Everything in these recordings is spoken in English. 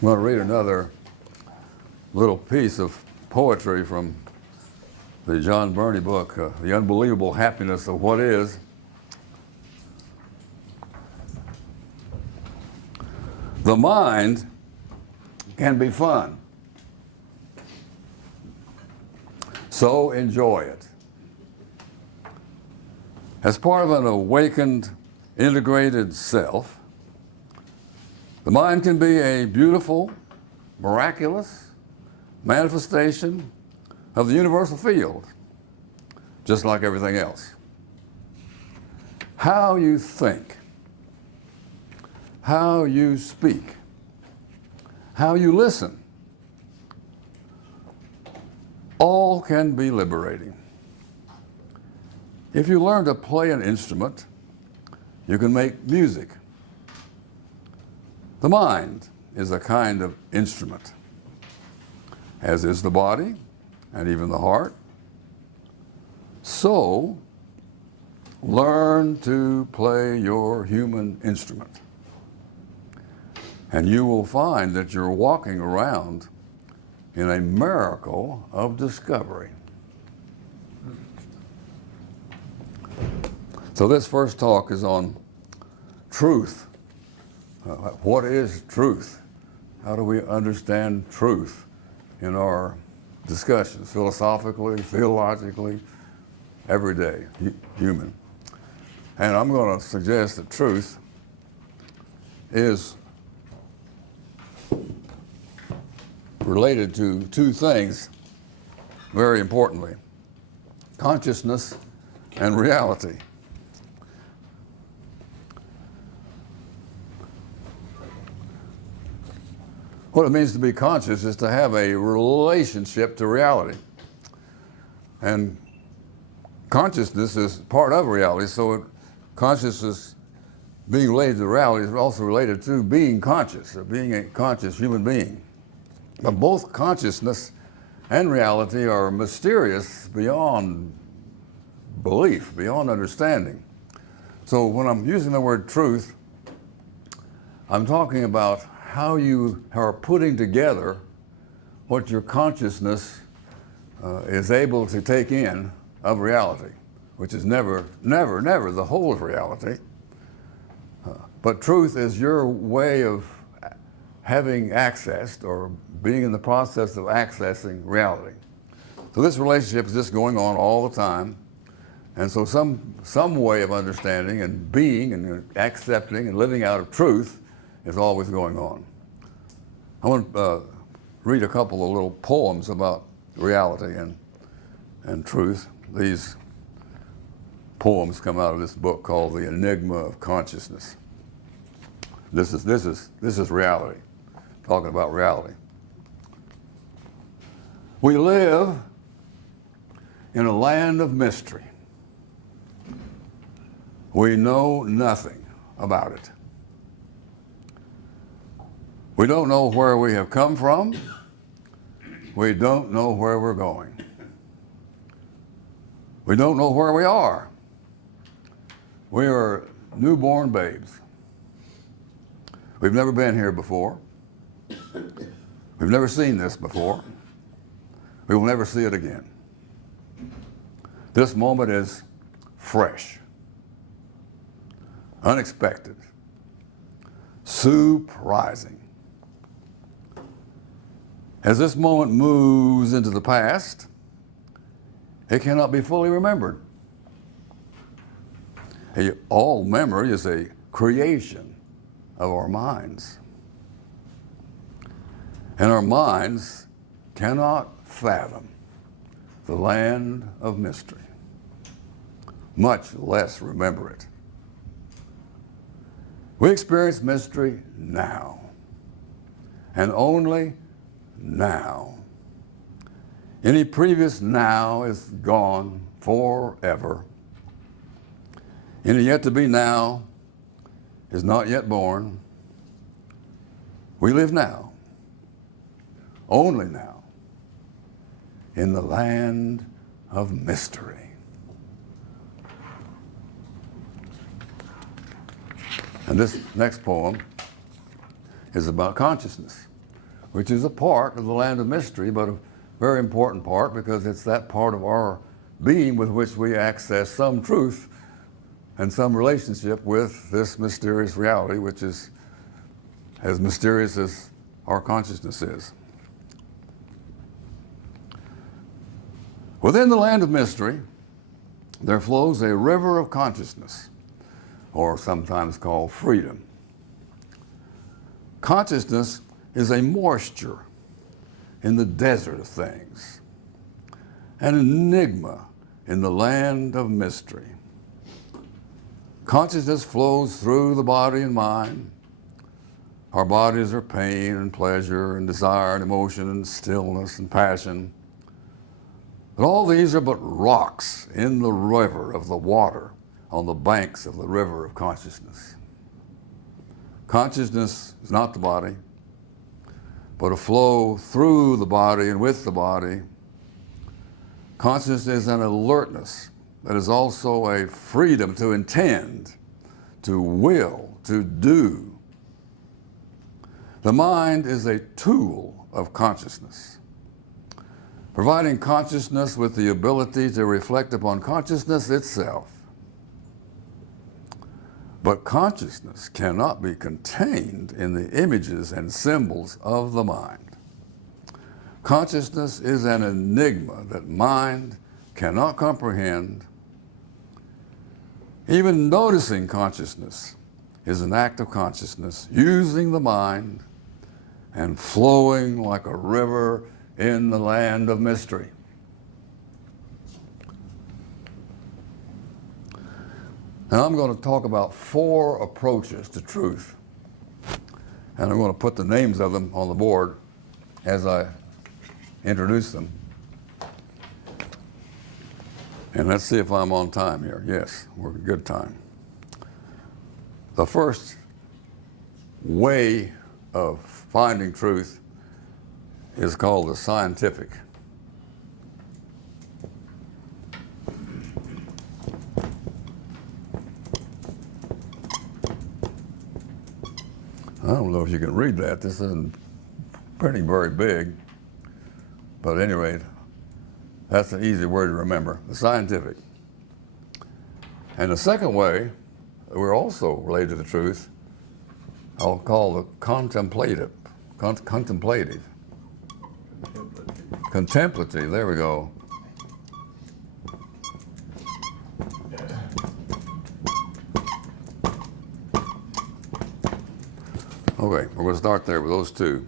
I'm going to read another little piece of poetry from the John Burney book, The Unbelievable Happiness of What Is. The mind can be fun, so enjoy it. As part of an awakened, integrated self, the mind can be a beautiful, miraculous manifestation of the universal field, just like everything else. How you think, how you speak, how you listen, all can be liberating. If you learn to play an instrument, you can make music. The mind is a kind of instrument, as is the body and even the heart. So, learn to play your human instrument. And you will find that you're walking around in a miracle of discovery. So this first talk is on truth. What is truth? How do we understand truth in our discussions, philosophically, theologically, every day, human? And I'm going to suggest that truth is related to two things very importantly: consciousness and reality. What it means to be conscious is to have a relationship to reality. And consciousness is part of reality, so consciousness being related to reality is also related to being conscious, or being a conscious human being. But both consciousness and reality are mysterious beyond belief, beyond understanding. So when I'm using the word truth, I'm talking about how you are putting together what your consciousness is able to take in of reality, which is never, never, never the whole of reality. But truth is your way of having accessed or being in the process of accessing reality. So this relationship is just going on all the time. And so some way of understanding and being and accepting and living out of truth is always going on. I want to read a couple of little poems about reality and truth. These poems come out of this book called The Enigma of Consciousness. This is reality, talking about reality. We live in a land of mystery. We know nothing about it. We don't know where we have come from. We don't know where we're going. We don't know where we are. We are newborn babes. We've never been here before. We've never seen this before. We will never see it again. This moment is fresh, unexpected, surprising. As this moment moves into the past, it cannot be fully remembered. All memory is a creation of our minds. And our minds cannot fathom the land of mystery, much less remember it. We experience mystery now, and only now. Any previous now is gone forever. Any yet to be now is not yet born. We live now, only now, in the land of mystery. And this next poem is about consciousness. which is a part of the land of mystery, but a very important part because it's that part of our being with which we access some truth and some relationship with this mysterious reality, which is as mysterious as our consciousness is. Within the land of mystery, there flows a river of consciousness, or sometimes called freedom. Consciousness is a moisture in the desert of things, an enigma in the land of mystery. Consciousness flows through the body and mind. Our bodies are pain and pleasure and desire and emotion and stillness and passion. But all these are but rocks in the river of the water on the banks of the river of consciousness. Consciousness is not the body, but a flow through the body and with the body. Consciousness is an alertness that is also a freedom to intend, to will, to do. The mind is a tool of consciousness, providing consciousness with the ability to reflect upon consciousness itself. But consciousness cannot be contained in the images and symbols of the mind. Consciousness is an enigma that mind cannot comprehend. Even noticing consciousness is an act of consciousness, using the mind and flowing like a river in the land of mystery. Now I'm going to talk about 4 approaches to truth, and I'm going to put the names of them on the board as I introduce them. And let's see if I'm on time here. Yes, we're in good time. The first way of finding truth is called the scientific. I don't know if you can read that. This isn't printing very big, but at any rate, that's an easy word to remember, the scientific. And the second way, we're also related to the truth, I'll call the contemplative. Contemplative, there we go. Okay, we're going to start there with those 2.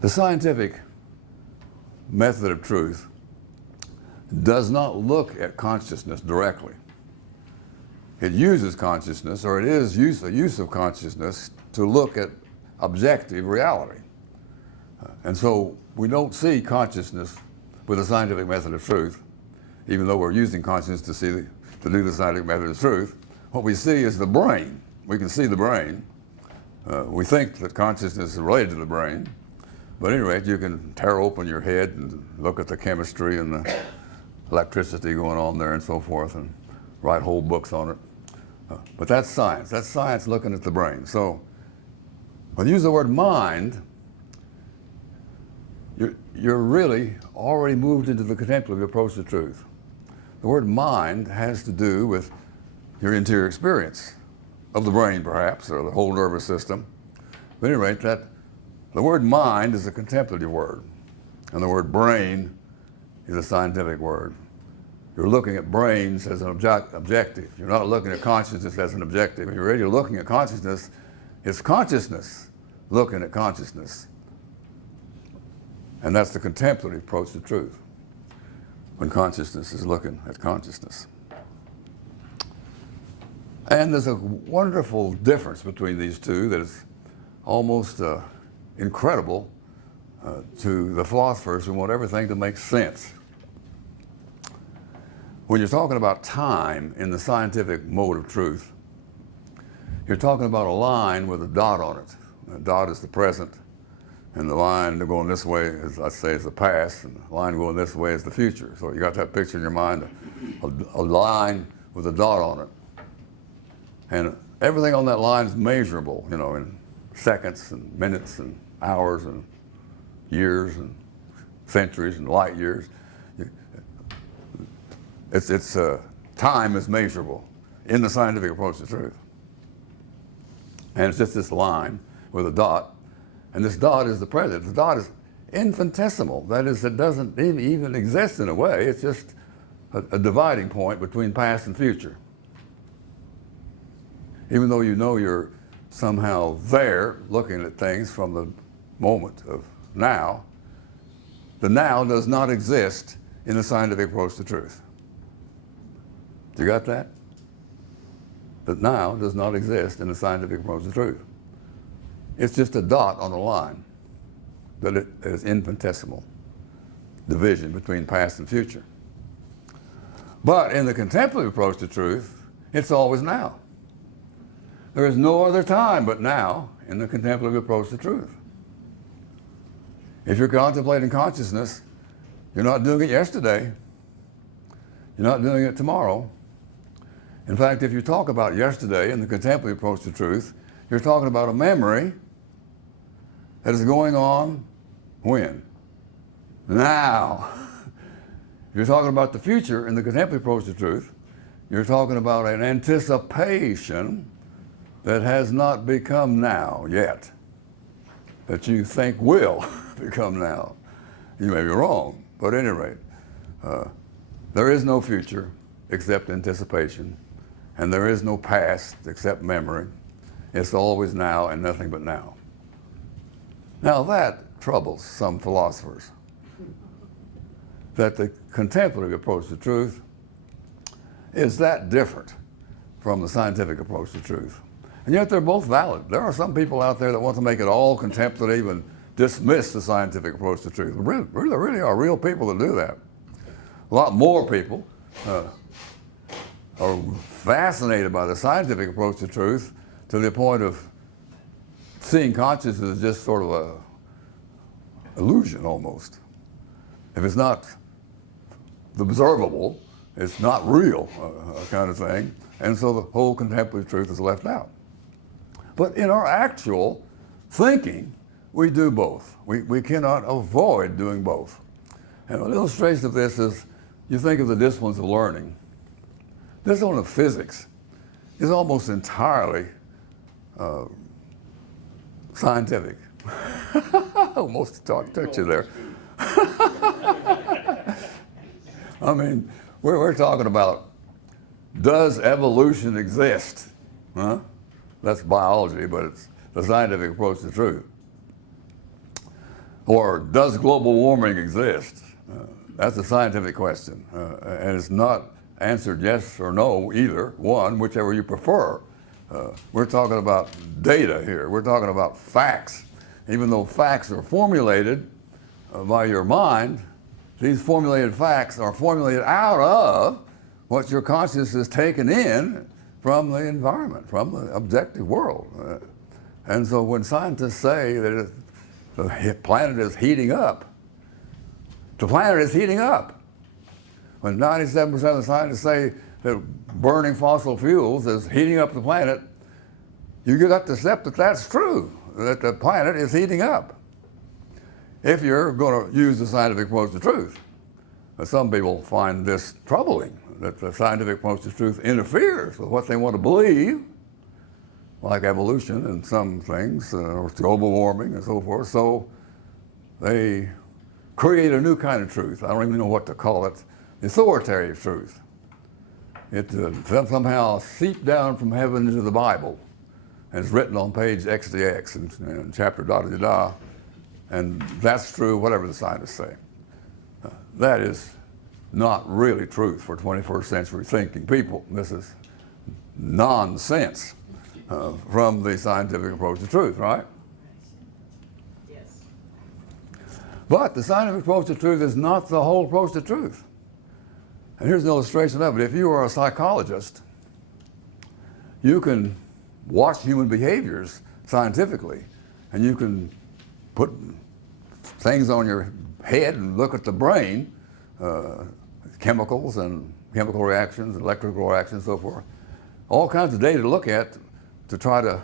The scientific method of truth does not look at consciousness directly. It uses consciousness, or it is a use of consciousness to look at objective reality. And so we don't see consciousness with the scientific method of truth, even though we're using consciousness to do the scientific method of truth. What we see is the brain. We can see the brain. We think that consciousness is related to the brain, but at any rate, you can tear open your head and look at the chemistry and the electricity going on there and so forth, and write whole books on it. But that's science. That's science looking at the brain. So when you use the word mind, you're really already moved into the contemplative approach to truth. The word mind has to do with your interior experience of the brain, perhaps, or the whole nervous system. But at any rate, the word mind is a contemplative word, and the word brain is a scientific word. You're looking at brains as an objective. You're not looking at consciousness as an objective. When you're really looking at consciousness, it's consciousness looking at consciousness. And that's the contemplative approach to truth, when consciousness is looking at consciousness. And there's a wonderful difference between these two that is almost incredible to the philosophers who want everything to make sense. When you're talking about time in the scientific mode of truth, you're talking about a line with a dot on it. The dot is the present, and the line going this way is, let's say, is the past, and the line going this way is the future. So you got that picture in your mind, a line with a dot on it. And everything on that line is measurable, you know, in seconds and minutes and hours and years and centuries and light years. Time is measurable in the scientific approach to truth. And it's just this line with a dot, and this dot is the present. The dot is infinitesimal. That is, it doesn't even exist in a way. It's just a dividing point between past and future. Even though you know you're somehow there looking at things from the moment of now, the now does not exist in the scientific approach to truth. You got that? The now does not exist in the scientific approach to truth. It's just a dot on the line, but it is infinitesimal division between past and future. But in the contemplative approach to truth, it's always now. There is no other time but now in the contemplative approach to truth. If you're contemplating consciousness, you're not doing it yesterday. You're not doing it tomorrow. In fact, if you talk about yesterday in the contemplative approach to truth, you're talking about a memory that is going on when? Now. If you're talking about the future in the contemplative approach to truth, you're talking about an anticipation that has not become now yet, that you think will become now. You may be wrong, but at any rate, there is no future except anticipation, and there is no past except memory. It's always now and nothing but now. Now that troubles some philosophers, that the contemplative approach to truth is that different from the scientific approach to truth. And yet they're both valid. There are some people out there that want to make it all contemplative and dismiss the scientific approach to truth. There really are real people that do that. A lot more people are fascinated by the scientific approach to truth to the point of seeing consciousness as just sort of a illusion almost. If it's not observable, it's not real kind of thing. And so the whole contemplative truth is left out. But in our actual thinking, we do both. We cannot avoid doing both. And an illustration of this is, you think of the disciplines of learning. The discipline of physics is almost entirely scientific. Almost touch you there. I mean, we're talking about, does evolution exist? Huh? That's biology, but it's the scientific approach to truth. Or does global warming exist? That's a scientific question, and it's not answered yes or no either, one, whichever you prefer. We're talking about data here. We're talking about facts. Even though facts are formulated by your mind, these formulated facts are formulated out of what your consciousness has taken in from the environment, from the objective world. And so when scientists say that the planet is heating up, the planet is heating up. When 97% of the scientists say that burning fossil fuels is heating up the planet, you got to accept that that's true, that the planet is heating up. If you're going to use the scientific approach to truth. Some people find this troubling, that the scientific approach to truth interferes with what they want to believe, like evolution and some things, or global warming and so forth. So they create a new kind of truth. I don't even know what to call it. Authoritative truth. It somehow seeped down from heaven into the Bible, and it's written on page XDX and chapter da-da-da-da, and that's true whatever the scientists say. That is not really truth for 21st century thinking people. This is nonsense from the scientific approach to truth, right? Yes. But the scientific approach to truth is not the whole approach to truth. And here's an illustration of it. If you are a psychologist, you can watch human behaviors scientifically, and you can put things on your head and look at the brain, chemicals and chemical reactions, electrical reactions, so forth. All kinds of data to look at to try to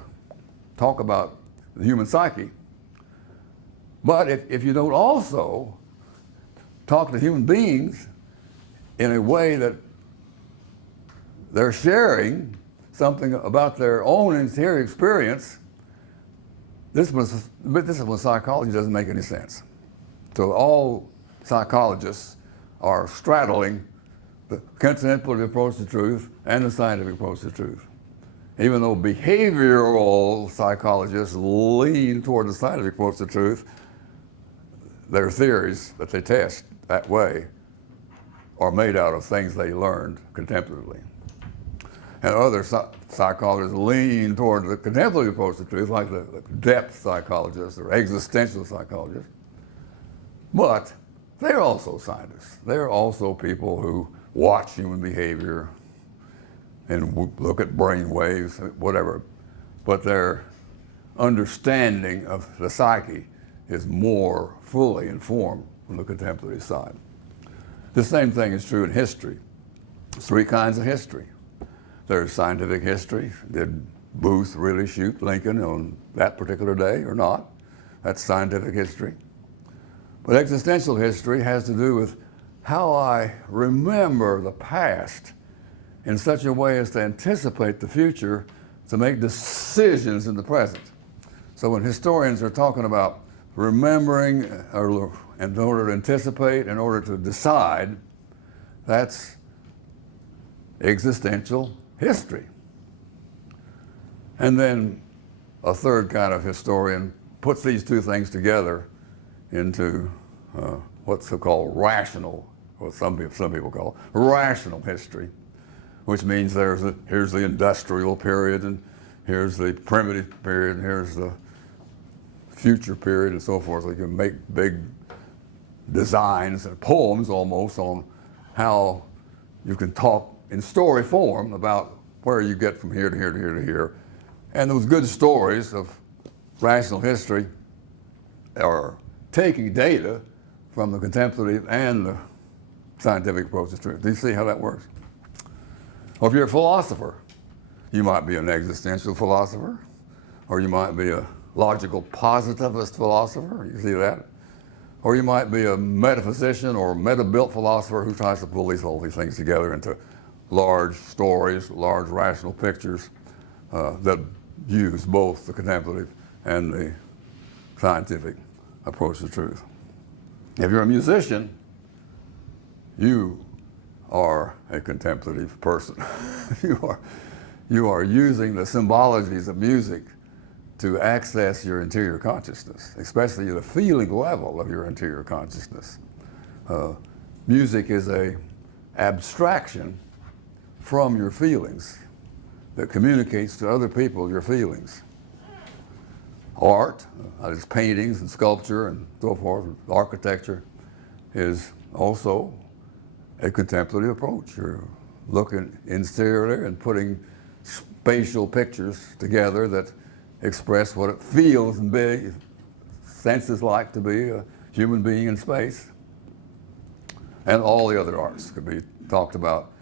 talk about the human psyche. But if you don't also talk to human beings in a way that they're sharing something about their own interior experience, discipline psychology doesn't make any sense. So all psychologists are straddling the contemplative approach to truth and the scientific approach to truth. Even though behavioral psychologists lean toward the scientific approach to truth, their theories that they test that way are made out of things they learned contemplatively. And other psychologists lean toward the contemplative approach to truth, like the depth psychologists or existential psychologists. But they're also scientists. They're also people who watch human behavior and look at brain waves, whatever. But their understanding of the psyche is more fully informed from the contemplative side. The same thing is true in history. There's three kinds of history. There's scientific history. Did Booth really shoot Lincoln on that particular day or not? That's scientific history. But existential history has to do with how I remember the past in such a way as to anticipate the future, to make decisions in the present. So when historians are talking about remembering in order to anticipate, in order to decide, that's existential history. And then a third kind of historian puts these two things together into what's so-called rational, or some people call it, rational history, which means here's the industrial period, and here's the primitive period, and here's the future period, and so forth. So you can make big designs and poems almost on how you can talk in story form about where you get from here to here to here to here. And those good stories of rational history are taking data from the contemplative and the scientific approach to truth. Do you see how that works? Or if you're a philosopher, you might be an existential philosopher, or you might be a logical positivist philosopher. You see that? Or you might be a metaphysician or meta-built philosopher who tries to pull all these things together into large stories, large rational pictures that use both the contemplative and the scientific approach to truth. If you're a musician, you are a contemplative person. you are using the symbologies of music to access your interior consciousness, especially the feeling level of your interior consciousness. Music is an abstraction from your feelings that communicates to other people your feelings. Art, as paintings and sculpture and so forth, architecture, is also a contemplative approach. You're looking interiorly and putting spatial pictures together that express what it feels and senses like to be a human being in space. And all the other arts could be talked about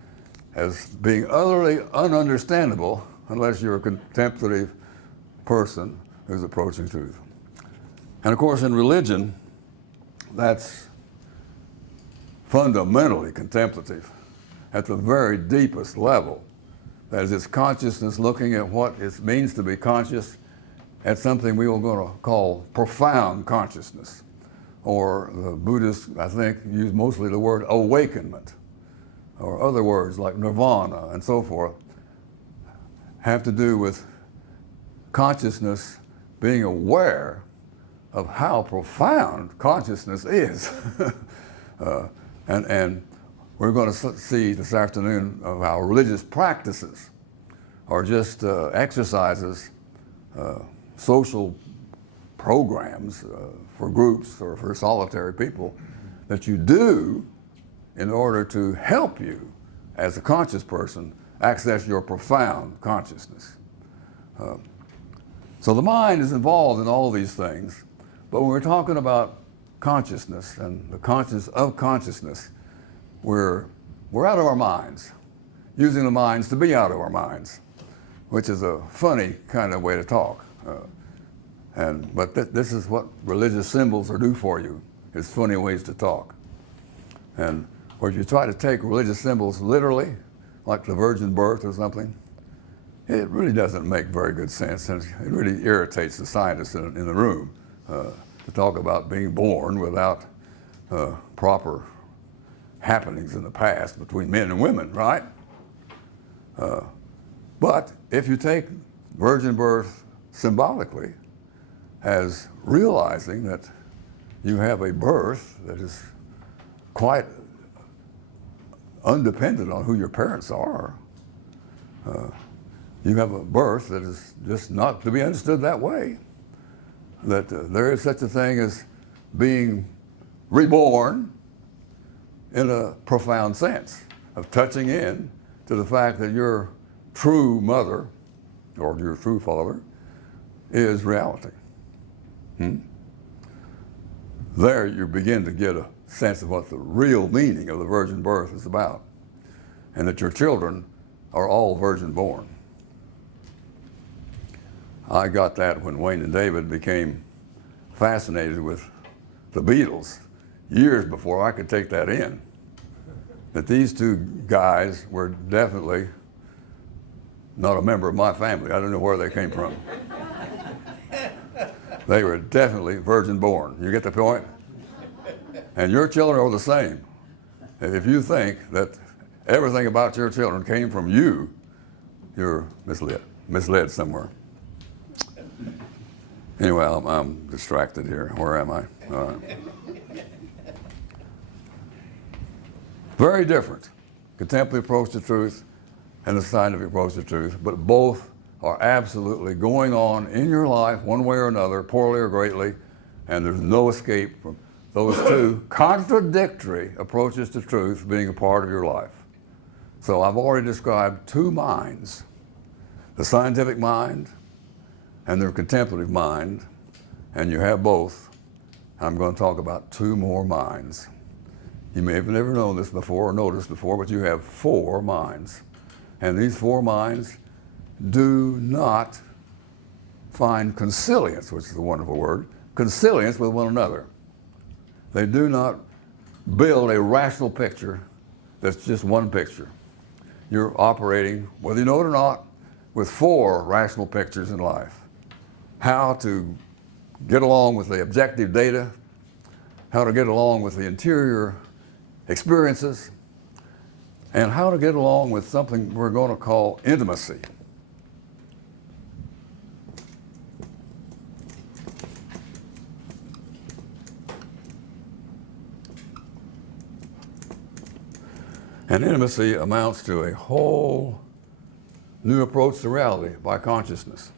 as being utterly ununderstandable unless you're a contemplative person who's approaching truth. And of course, in religion, that's fundamentally contemplative at the very deepest level. That is, it's consciousness looking at what it means to be conscious at something we are going to call profound consciousness. Or the Buddhists, I think, use mostly the word awakenment, or other words like nirvana and so forth, have to do with consciousness being aware of how profound consciousness is. And we're going to see this afternoon of how religious practices are just exercises, social programs for groups or for solitary people that you do in order to help you as a conscious person access your profound consciousness. So the mind is involved in all these things, but when we're talking about consciousness and the consciousness of consciousness, we're we're out of our minds, using the minds to be out of our minds, which is a funny kind of way to talk. But this is what religious symbols are do for you, is funny ways to talk. And or if you try to take religious symbols literally, like the virgin birth or something, it really doesn't make very good sense, and it really irritates the scientists in the room to talk about being born without proper happenings in the past between men and women, right? But if you take virgin birth symbolically as realizing that you have a birth that is quite undependent on who your parents are, you have a birth that is just not to be understood that way, that there is such a thing as being reborn in a profound sense of touching in to the fact that your true mother or your true father is reality. There you begin to get a sense of what the real meaning of the virgin birth is about, and that your children are all virgin born. I got that when Wayne and David became fascinated with the Beatles years before I could take that in, that these two guys were definitely not a member of my family. I don't know where they came from. They were definitely virgin born. You get the point? And your children are the same. If you think that everything about your children came from you, you're misled somewhere. Anyway, I'm distracted here. Where am I? All right. Very different contemplative approach to truth and the scientific approach to truth, but both are absolutely going on in your life one way or another, poorly or greatly, and there's no escape from those two contradictory approaches to truth being a part of your life. So I've already described two minds, the scientific mind and the contemplative mind, and you have both. I'm going to talk about two more minds. You may have never known this before or noticed before, but you have four minds. And these four minds do not find consilience, which is a wonderful word, consilience with one another. They do not build a rational picture that's just one picture. You're operating, whether you know it or not, with four rational pictures in life. How to get along with the objective data, how to get along with the interior experiences, and how to get along with something we're going to call intimacy. And intimacy amounts to a whole new approach to reality by consciousness.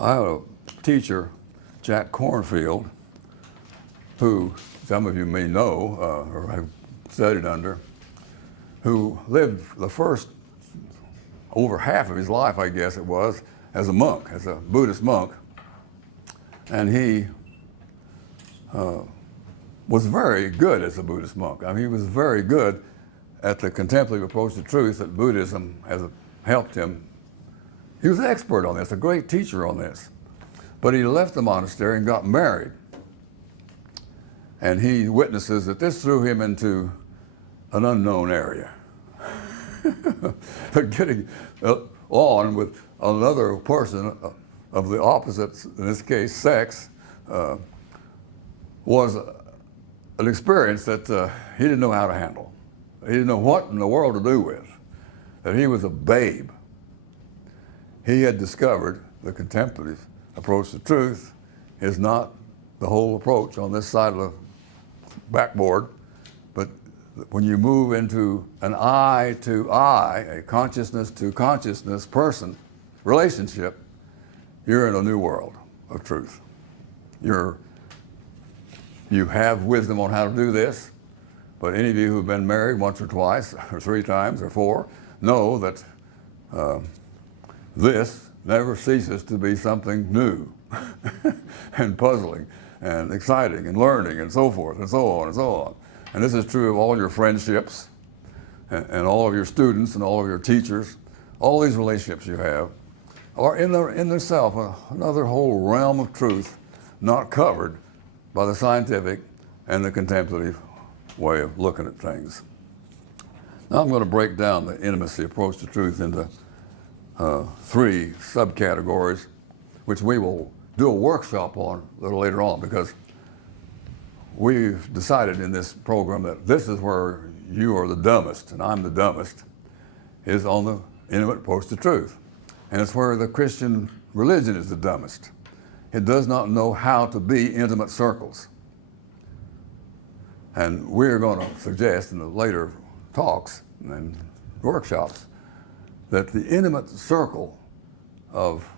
I had a teacher, Jack Cornfield, who some of you may know or have studied under, who lived the first over half of his life, I guess it was, as a monk, as a Buddhist monk. And he was very good as a Buddhist monk. I mean, he was very good at the contemplative approach to truth that Buddhism has helped him. He was an expert on this, a great teacher on this. But he left the monastery and got married. And he witnesses that this threw him into an unknown area. Getting on with another person of the opposite, in this case, sex, was an experience that he didn't know how to handle. He didn't know what in the world to do with. That he was a babe. He had discovered the contemplative approach to truth is not the whole approach on this side of the backboard, but when you move into an I to I, a consciousness to consciousness person relationship, you're in a new world of truth. You have wisdom on how to do this, but any of you who've been married once or twice or three times or four know that this never ceases to be something new and puzzling and exciting and learning and so forth and so on and so on. And this is true of all your friendships and all of your students and all of your teachers. All these relationships you have are in themselves another whole realm of truth not covered by the scientific and the contemplative way of looking at things. Now I'm going to break down the intimacy approach to truth into 3 subcategories, which we will do a workshop on a little later on, because we've decided in this program that this is where you are the dumbest and I'm the dumbest, is on the intimate approach to truth. And it's where the Christian religion is the dumbest. It does not know how to be intimate circles. And we're going to suggest in the later talks and workshops that the intimate circle of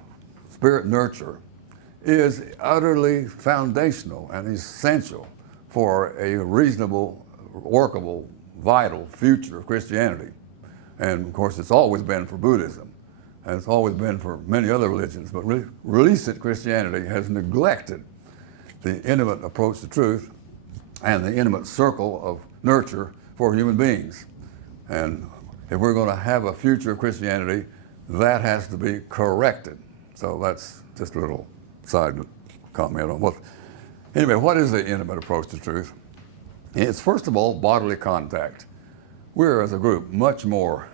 spirit nurture is utterly foundational and essential for a reasonable, workable, vital future of Christianity. And of course, it's always been for Buddhism, and it's always been for many other religions, but recent Christianity has neglected the intimate approach to truth and the intimate circle of nurture for human beings. And if we're going to have a future of Christianity, that has to be corrected. So that's just a little side comment on what. Anyway, what is the intimate approach to truth? It's first of all bodily contact. We're as a group much more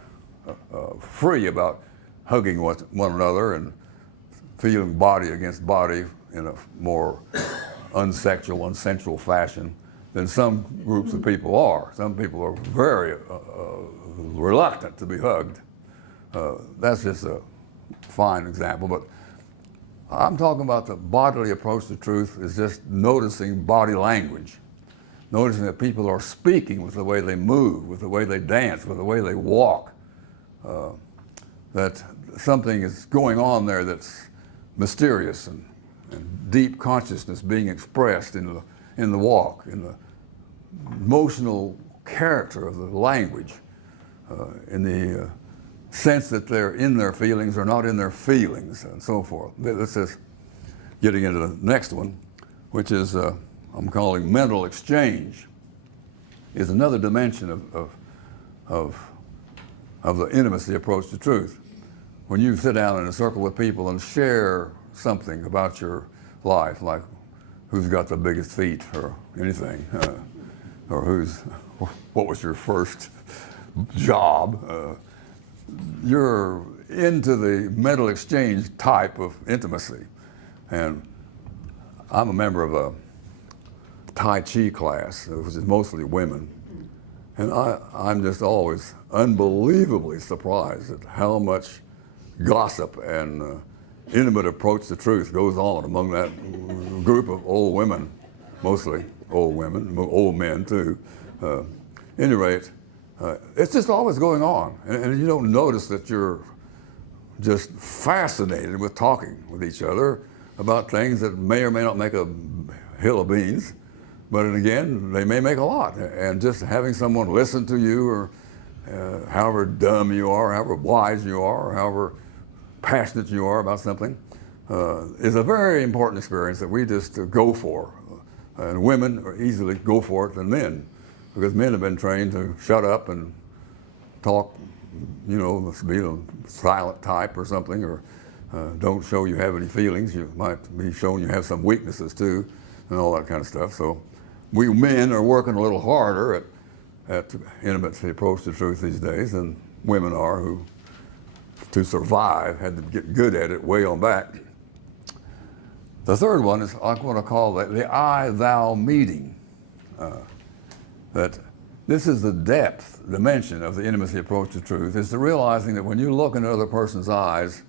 free about hugging one another and feeling body against body in a more unsexual, unsensual fashion than some groups of people are. Some people are very reluctant to be hugged. That's just a fine example, but I'm talking about the bodily approach to truth is just noticing body language, noticing that people are speaking with the way they move, with the way they dance, with the way they walk, that something is going on there that's mysterious and deep consciousness being expressed in the walk, in the emotional character of the language, in the sense that they're in their feelings or not in their feelings, and so forth. This is getting into the next one, which is I'm calling mental exchange, is another dimension of the intimacy approach to truth. When you sit down in a circle with people and share something about your life, like who's got the biggest feet or anything, or what was your first job, you're into the mental exchange type of intimacy. And I'm a member of a Tai Chi class, which is mostly women. And I'm just always unbelievably surprised at how much gossip and intimate approach to truth goes on among that group of old women, mostly old women, old men too. At any rate, it's just always going on, and you don't notice that you're just fascinated with talking with each other about things that may or may not make a hill of beans, but again, they may make a lot. And just having someone listen to you, or however dumb you are, however wise you are, or however passionate you are about something, is a very important experience that we just go for. And women easily go for it than men, because men have been trained to shut up and talk, let's be a silent type or something, or don't show you have any feelings. You might be showing you have some weaknesses too, and all that kind of stuff. So we men are working a little harder at intimacy approach to truth these days than women are, who, to survive, had to get good at it way on back. The third one is I want to call the I-thou meeting. That this is the depth dimension of the intimacy approach to truth, is to realizing that when you look into another person's eyes,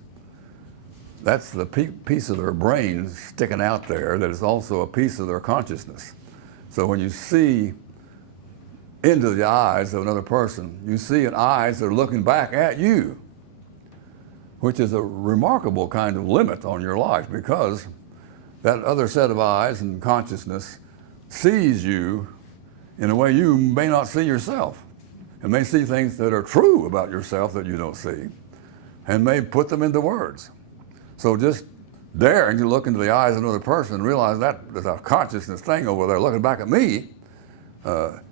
that's the piece of their brain sticking out there that is also a piece of their consciousness. So when you see into the eyes of another person, you see in eyes that are looking back at you, which is a remarkable kind of limit on your life, because that other set of eyes and consciousness sees you in a way you may not see yourself. It may see things that are true about yourself that you don't see, and may put them into words. So just daring to look into the eyes of another person and realize that there's a consciousness thing over there looking back at me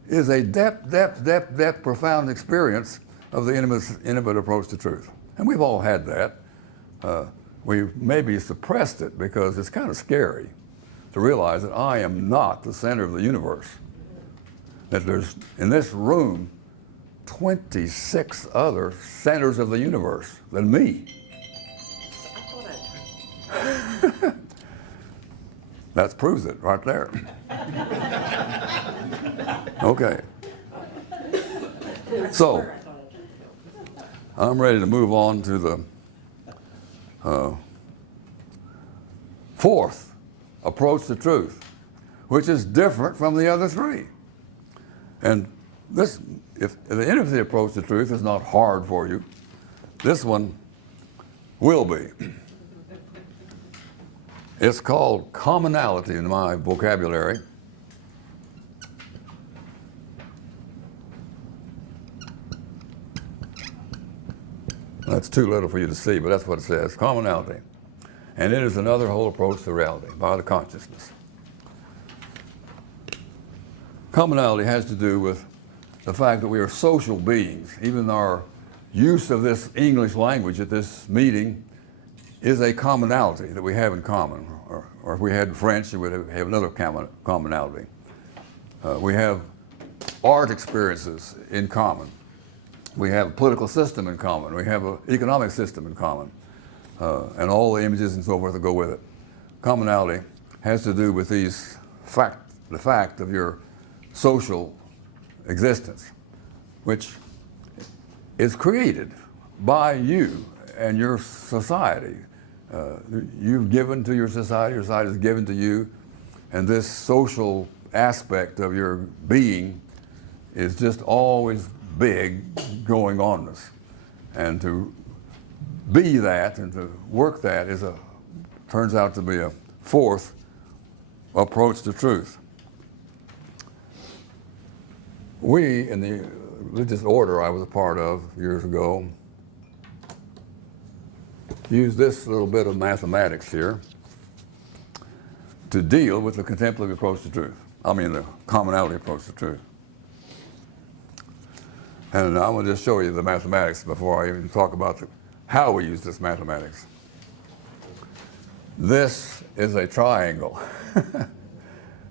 is a depth, profound experience of the intimate approach to truth. And we've all had that. We maybe suppressed it because it's kind of scary to realize that I am not the center of the universe. That there's, in this room, 26 other centers of the universe than me. That proves it right there. Okay. So, I'm ready to move on to the fourth approach to truth, which is different from the other three. And this, if the intimacy approach to truth is not hard for you, this one will be. It's called commonality in my vocabulary. That's too little for you to see, but that's what it says, commonality. And it is another whole approach to reality by the consciousness. Commonality has to do with the fact that we are social beings. Even our use of this English language at this meeting is a commonality that we have in common. Or if we had French, we would have another commonality. We have art experiences in common. We have a political system in common. We have an economic system in common. And all the images and so forth that go with it. Commonality has to do with the fact of your social existence, which is created by you and your society. You've given to your society has given to you, and this social aspect of your being is just always big going on this. And to be that and to work that turns out to be a fourth approach to truth. We, in the religious order I was a part of years ago, used this little bit of mathematics here to deal with the contemplative approach to truth. I mean the commonality approach to truth. And I'm going to just show you the mathematics before I even talk about how we use this mathematics. This is a triangle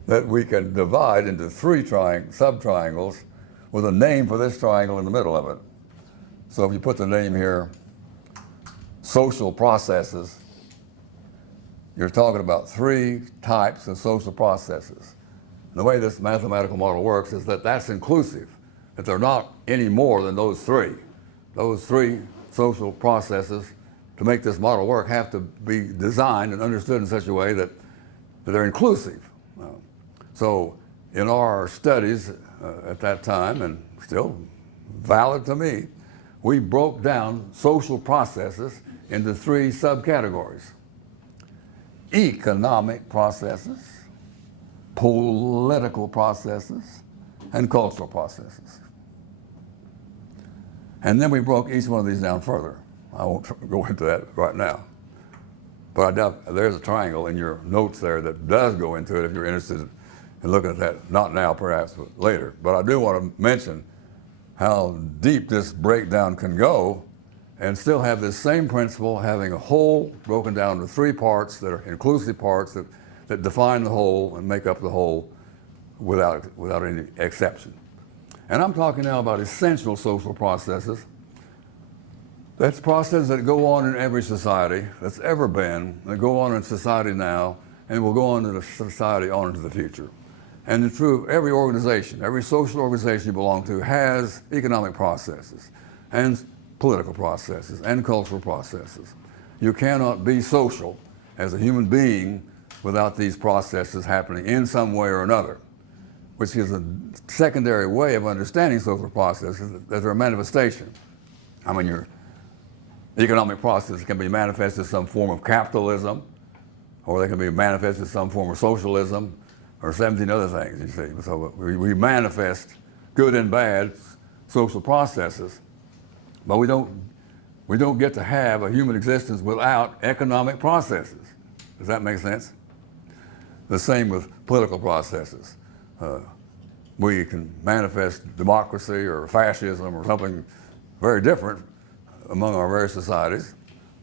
that we can divide into three sub-triangles with a name for this triangle in the middle of it. So if you put the name here, social processes, you're talking about three types of social processes. And the way this mathematical model works is that that's inclusive, that they're not any more than those three. Those three social processes, to make this model work, have to be designed and understood in such a way that they're inclusive. So in our studies at that time, and still valid to me, we broke down social processes into three subcategories: economic processes, political processes, and cultural processes. And then we broke each one of these down further. I won't go into that right now. But I doubt there's a triangle in your notes there that does go into it if you're interested in looking at that. Not now, perhaps, but later. But I do want to mention how deep this breakdown can go and still have this same principle, having a whole broken down to three parts that are inclusive parts that define the whole and make up the whole without any exception. And I'm talking now about essential social processes. That's processes that go on in every society that's ever been, that go on in society now, and will go on in the society on into the future. And it's true of every organization, every social organization you belong to has economic processes, and political processes, and cultural processes. You cannot be social as a human being without these processes happening in some way or another, which is a secondary way of understanding social processes, that they're a manifestation. I mean, your economic processes can be manifested as some form of capitalism, or they can be manifested as some form of socialism, or 17 other things, you see. So we manifest good and bad social processes, but we don't get to have a human existence without economic processes. Does that make sense? The same with political processes. we can manifest democracy or fascism or something very different among our various societies,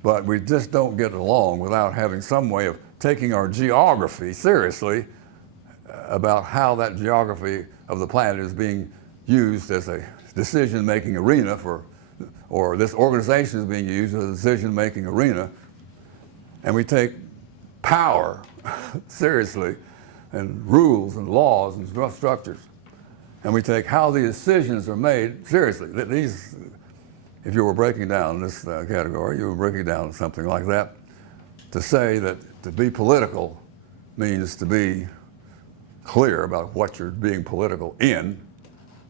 but we just don't get along without having some way of taking our geography seriously about how that geography of the planet is being used as a decision-making arena or this organization is being used as a decision-making arena, and we take power seriously and rules and laws and structures, and we take how the decisions are made seriously. These, if you were breaking down this category, you were breaking down something like that, to say that to be political means to be clear about what you're being political in,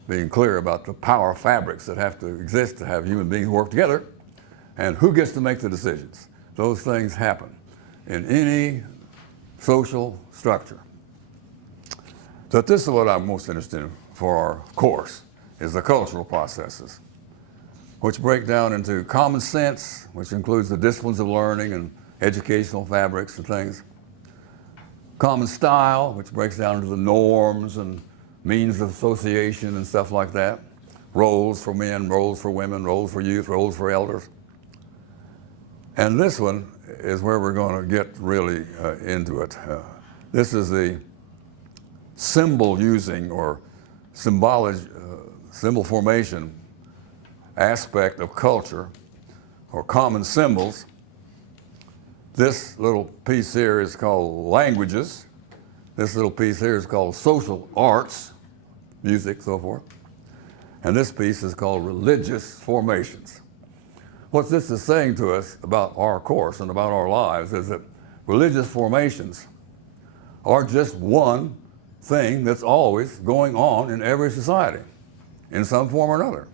being clear about the power fabrics that have to exist to have human beings work together, and who gets to make the decisions. Those things happen in any social structure. So this is what I'm most interested in for our course, is the cultural processes, which break down into common sense, which includes the disciplines of learning and educational fabrics and things. Common style, which breaks down into the norms and means of association and stuff like that. Roles for men, roles for women, roles for youth, roles for elders. And this one is where we're going to get really into it. This is the symbol using or symbol formation aspect of culture, or common symbols. This little piece here is called languages. This little piece here is called social arts, music, so forth. And this piece is called religious formations. What this is saying to us about our course and about our lives is that religious formations are just one thing that's always going on in every society, in some form or another.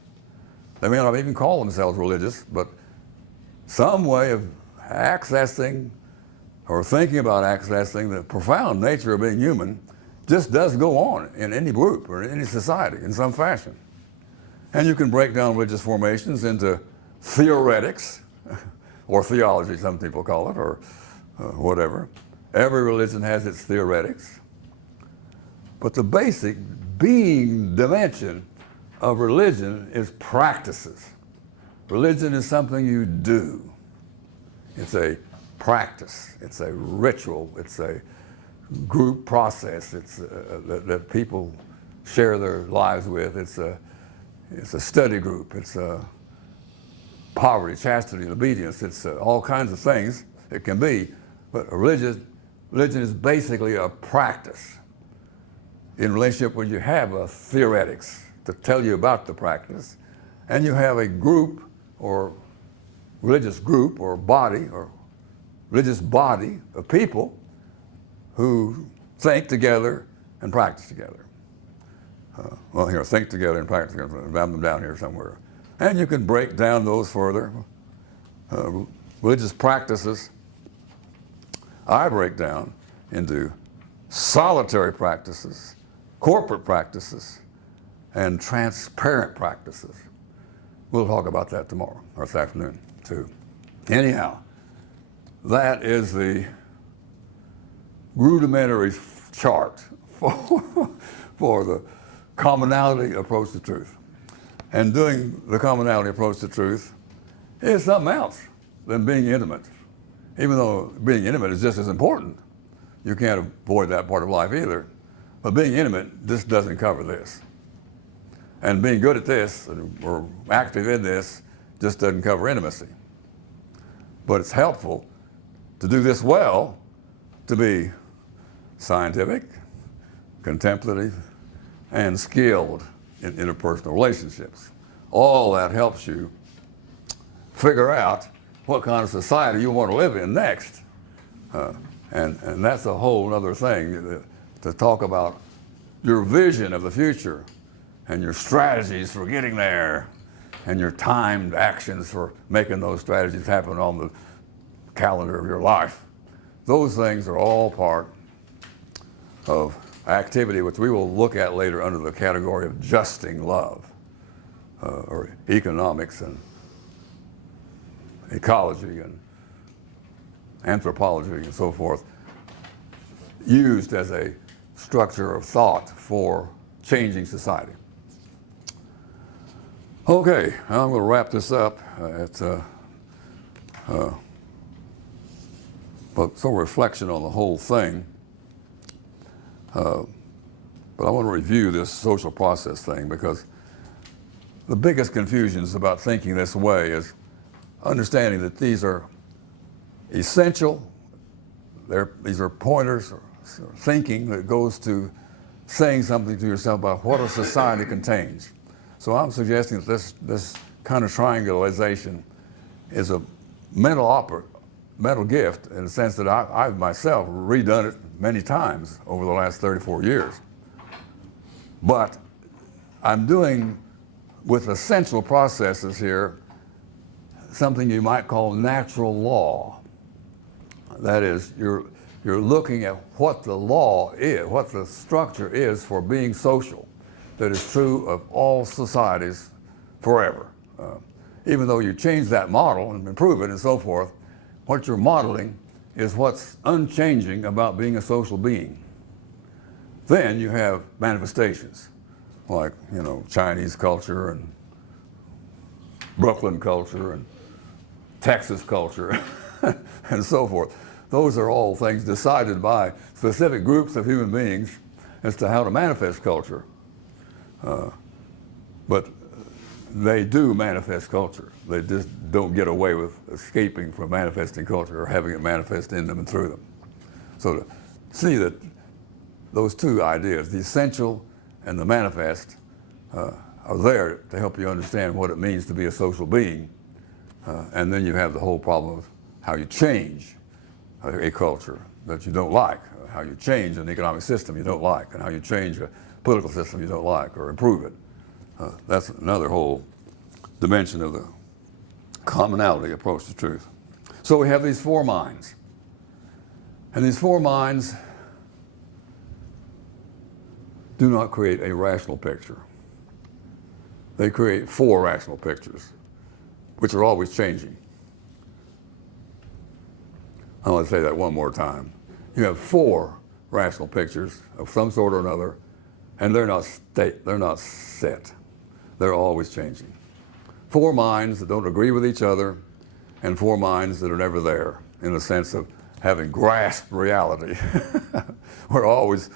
They may not even call themselves religious, but some way of accessing or thinking about accessing the profound nature of being human just does go on in any group or in any society in some fashion. And you can break down religious formations into theoretics, or theology, some people call it, or whatever. Every religion has its theoretics. But the basic being dimension of religion is practices. Religion is something you do. It's a practice. It's a ritual. It's a group process. It's that people share their lives with. It's a study group. It's a poverty, chastity, and obedience. It's all kinds of things it can be. But religion is basically a practice in relationship when you have a theoretics to tell you about the practice, and you have a group or religious group or body or religious body of people who think together and practice together. Well, here, think together and practice together. I have them down here somewhere. And you can break down those further. Religious practices, I break down into solitary practices, corporate practices, and transparent practices. We'll talk about that tomorrow, or this afternoon, too. Anyhow, that is the rudimentary chart for the commonality approach to truth. And doing the commonality approach to truth is something else than being intimate. Even though being intimate is just as important. You can't avoid that part of life either. But being intimate just doesn't cover this. And being good at this, or active in this, just doesn't cover intimacy. But it's helpful to do this well, to be scientific, contemplative, and skilled in interpersonal relationships. All that helps you figure out what kind of society you want to live in next. And that's a whole other thing, to talk about your vision of the future and your strategies for getting there and your timed actions for making those strategies happen on the calendar of your life. Those things are all part of activity which we will look at later under the category of justing love, or economics and ecology and anthropology and so forth, used as a structure of thought for changing society. Okay, I'm going to wrap this up. But some reflection on the whole thing. But I want to review this social process thing, because the biggest confusions about thinking this way is understanding that these are essential. These are pointers or thinking that goes to saying something to yourself about what a society contains. So I'm suggesting that this kind of triangulation is a mental gift, in the sense that I've myself redone it many times over the last 34 years. But I'm doing, with essential processes here, something you might call natural law. That is, you're looking at what the law is, what the structure is for being social, that is true of all societies forever. Even though you change that model and improve it and so forth, what you're modeling is what's unchanging about being a social being. Then you have manifestations, like, Chinese culture and Brooklyn culture and Texas culture and so forth. Those are all things decided by specific groups of human beings as to how to manifest culture. But they do manifest culture. They just don't get away with escaping from manifesting culture or having it manifest in them and through them. So to see that those two ideas, the essential and the manifest, are there to help you understand what it means to be a social being. And then you have the whole problem of how you change a culture that you don't like, how you change an economic system you don't like, and how you change a political system you don't like or improve it. That's another whole dimension of the commonality approach to truth. So we have these four minds. And these four minds do not create a rational picture. They create four rational pictures, which are always changing. I want to say that one more time. You have four rational pictures of some sort or another, and they're not set. They're always changing. Four minds that don't agree with each other, and four minds that are never there, in the sense of having grasped reality. We're always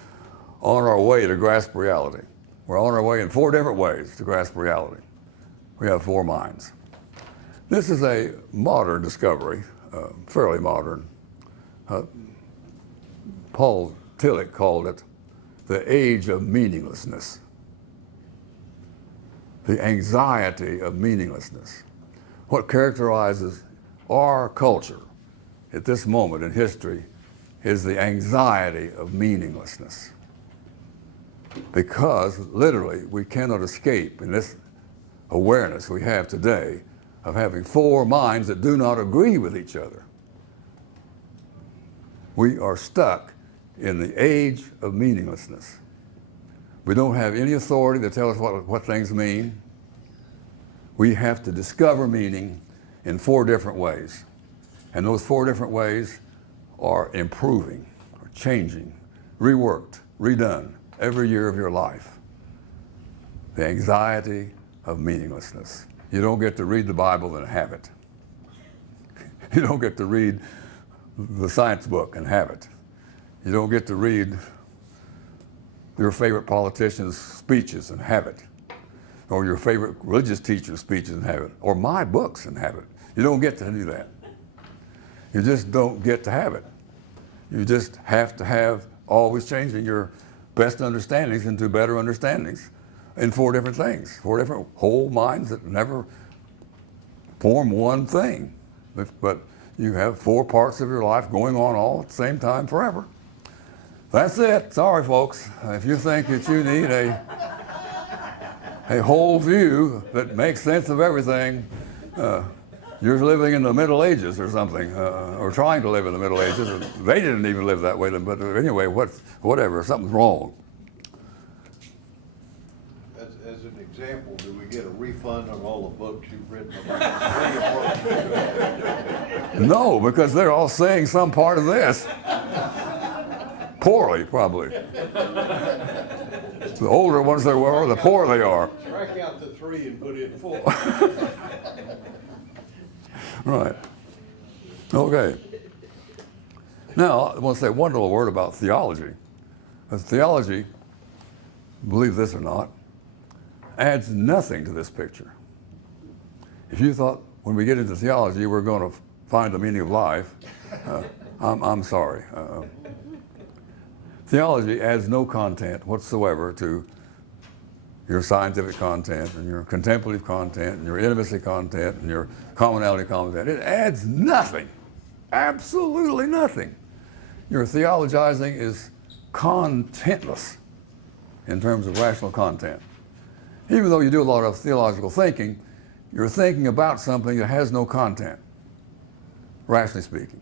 on our way to grasp reality. We're on our way in four different ways to grasp reality. We have four minds. This is a modern discovery, fairly modern. Paul Tillich called it the age of meaninglessness. The anxiety of meaninglessness. What characterizes our culture at this moment in history is the anxiety of meaninglessness. Because literally we cannot escape in this awareness we have today of having four minds that do not agree with each other. We are stuck in the age of meaninglessness. We don't have any authority to tell us what things mean. We have to discover meaning in four different ways. And those four different ways are improving, or changing, reworked, redone every year of your life. The anxiety of meaninglessness. You don't get to read the Bible and have it. You don't get to read the science book and have it. You don't get to read your favorite politician's speeches and have it, or your favorite religious teacher's speeches and have it, or my books and have it. You don't get to do that. You just don't get to have it. You just have to have always changing your best understandings into better understandings in four different things, four different whole minds that never form one thing. But you have four parts of your life going on all at the same time forever. That's it. Sorry, folks. If you think that you need a whole view that makes sense of everything, you're living in the Middle Ages or something, or trying to live in the Middle Ages. And they didn't even live that way, but anyway, whatever, something's wrong. As an example, do we get a refund on all the books you've written about? No, because they're all saying some part of this. Poorly, probably. The older ones they were, the poorer they are. Strike out the 3 and put in 4. Right. Okay. Now, I want to say one little word about theology. Because theology, believe this or not, adds nothing to this picture. If you thought when we get into theology we're going to find the meaning of life, I'm sorry. Theology adds no content whatsoever to your scientific content and your contemplative content and your intimacy content and your commonality content. It adds nothing, absolutely nothing. Your theologizing is contentless in terms of rational content. Even though you do a lot of theological thinking, you're thinking about something that has no content, rationally speaking.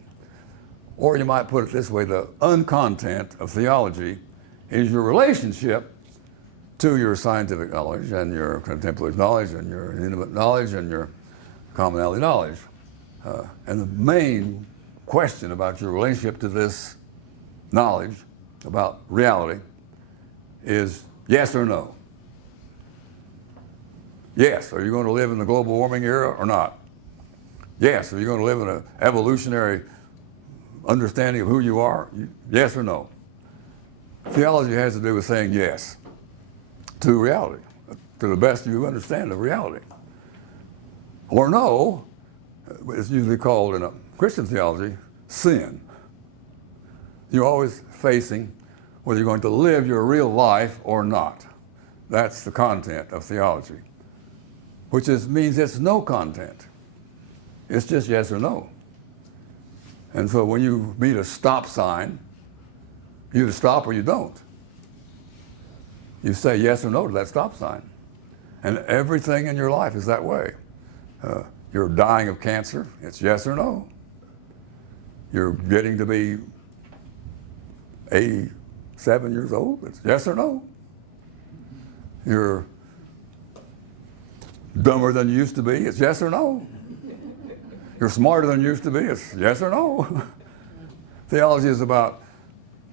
Or you might put it this way, the uncontent of theology is your relationship to your scientific knowledge and your contemplative knowledge and your intimate knowledge and your commonality knowledge. And the main question about your relationship to this knowledge about reality is yes or no. Yes, are you going to live in the global warming era or not? Yes, are you going to live in an evolutionary understanding of who you are? Yes or no? Theology has to do with saying yes to reality, to the best you understand of reality. Or no, it's usually called in a Christian theology, sin. You're always facing whether you're going to live your real life or not. That's the content of theology, which means it's no content. It's just yes or no. And so when you meet a stop sign, you either stop or you don't. You say yes or no to that stop sign. And everything in your life is that way. You're dying of cancer, it's yes or no. You're getting to be 87 years old, it's yes or no. You're dumber than you used to be, it's yes or no. You're smarter than you used to be, it's yes or no. Theology is about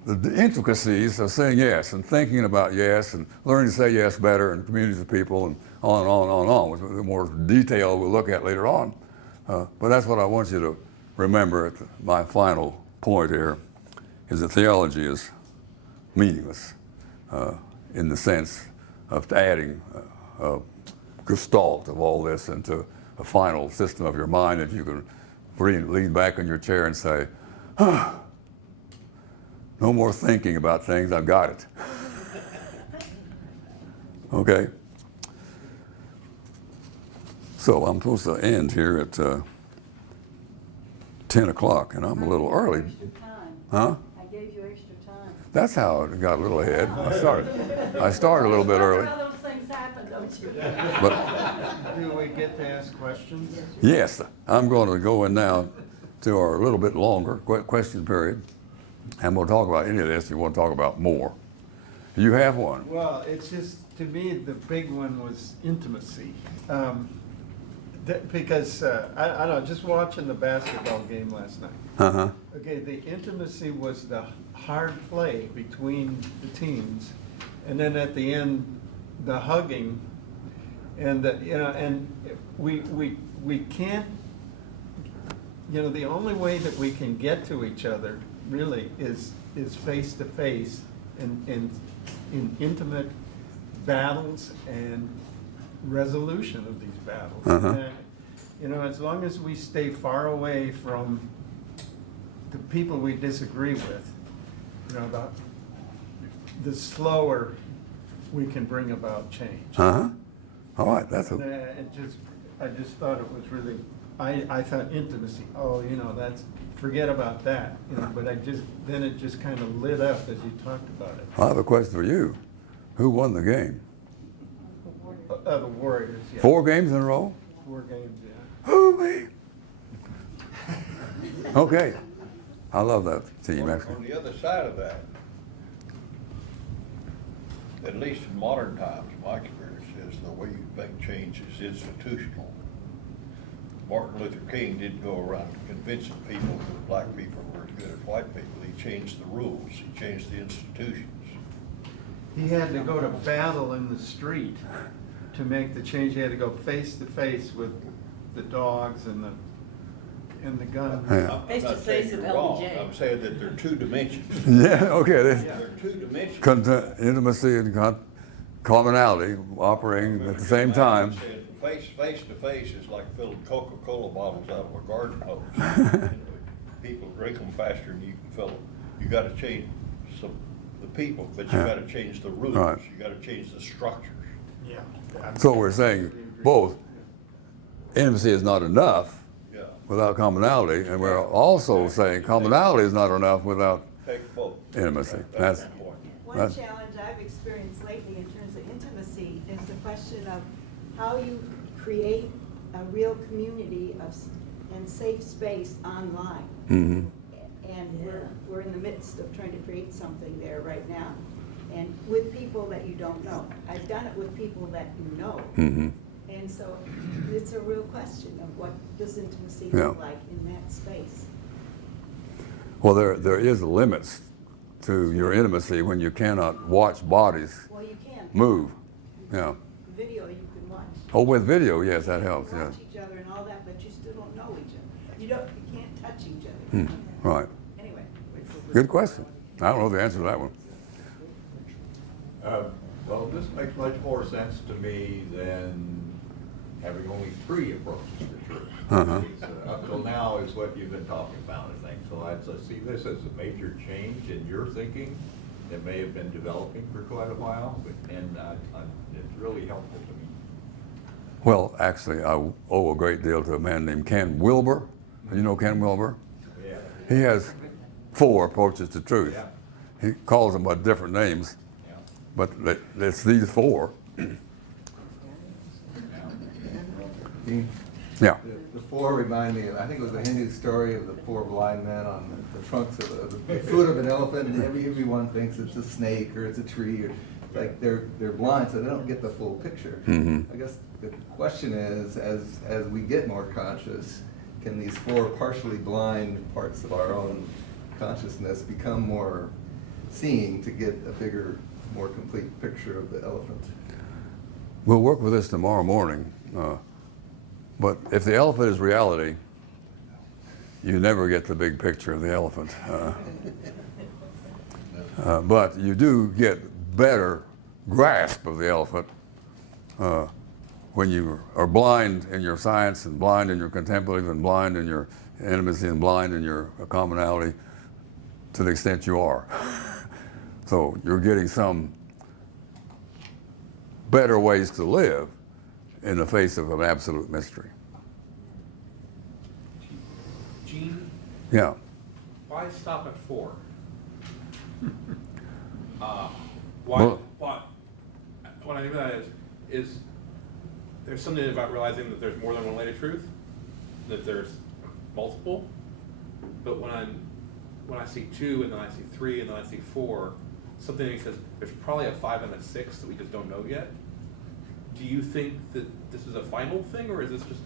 the intricacies of saying yes and thinking about yes and learning to say yes better in communities of people and on and on and on and on, with more detail we'll look at later on. But that's what I want you to remember at my final point here, is that theology is meaningless in the sense of adding a gestalt of all this into a final system of your mind that you can lean back in your chair and say, no more thinking about things, I've got it. Okay? So I'm supposed to end here at 10 o'clock, and I'm a little early. Huh? I gave you extra time. That's how it got a little ahead. I started a little bit early. That's how those things happen, don't you? But Do we get to ask questions? yes, I'm going to go in now to our little bit longer question period, and we'll talk about any of this you want to talk about more. You have one. Well, it's just, to me, the big one was intimacy. Because, I don't know, just watching the basketball game last night. Uh-huh. Okay, the intimacy was the hard play between the teams, and then at the end, the hugging, and and we can't, the only way that we can get to each other really is face to face in intimate battles and resolution of these battles. Uh-huh. And, as long as we stay far away from the people we disagree with, the slower we can bring about change. Uh-huh. All right, that's And, I just thought it was really, I thought intimacy, that's, forget about that, but then it just kind of lit up as you talked about it. I have a question for you. Who won the game? The Warriors, yeah. 4 games in a row? 4 games, yeah. Who, me? Okay. I love that team, On actually. the other side of that, at least in modern times, my experience is the way you make change is institutional. Martin Luther King didn't go around convincing people that black people were as good as white people. He changed the rules. He changed the institutions. He had to go to battle in the street to make the change. He had to go face to face with the dogs and the gun. Yeah. I'm Face to not saying face of you're wrong. LBJ. I'm saying that there are two dimensions. Yeah, okay. There are two dimensions. Intimacy and commonality operating at the same time. Face to face is like filling Coca-Cola bottles out of a garden hose. You know, people drink them faster than you can fill them. You gotta change the people, but you Yeah. gotta change the rules. Right. You gotta change the structures. Yeah. So we're saying both intimacy is not enough Yeah, without commonality, and we're also saying commonality is not enough without take both. intimacy. That's That's the point. One That's- challenge I've experienced lately in terms of intimacy is the question of how you create a real community and safe space online. mhm. And we're in the midst of trying to create something there right now. And with people that you don't know. I've done it with people that you know. Mhm. And so it's a real question of what does intimacy Yeah. look like in that space? Well, there is limits to your intimacy when you cannot watch bodies Well, you can. move. Yeah. Video you can watch. Oh, with video, yes, that helps. You Yes. watch each other and all that, but you still don't know each other. You can't touch each other. Right. Anyway. Good question. I don't know the answer to that one. Well, this makes much more sense to me than having only 3 approaches to truth. Uh-huh. Up till now is what you've been talking about, I think. So I see this as a major change in your thinking that may have been developing for quite a while, and it's really helpful to me. Well, actually, I owe a great deal to a man named Ken Wilber. You know Ken Wilber? Yeah. He has 4 approaches to truth. Yeah. He calls them by different names, Yeah. but it's these 4. Yeah. The 4 remind me, I think it was a Hindu story of the 4 blind men on the trunks of the foot of an elephant, and everyone thinks it's a snake or it's a tree, or like they're blind, so they don't get the full picture. Mhm. I guess the question is, as we get more conscious, can these 4 partially blind parts of our own consciousness become more seeing to get a bigger, more complete picture of the elephant? We'll work with this tomorrow morning. But if the elephant is reality, you never get the big picture of the elephant. But you do get better grasp of the elephant when you are blind in your science and blind in your contemplative and blind in your intimacy and blind in your commonality to the extent you are. So you're getting some better ways to live in the face of an absolute mystery. Gene, Yeah. why stop at 4? Why? Well- Why? What I mean by that is there's something about realizing that there's more than one way to truth, that there's multiple. But when I see 2 and then I see 3 and then I see 4, something that says there's probably a 5 and a 6 that we just don't know yet. Do you think that this is a final thing, or is this just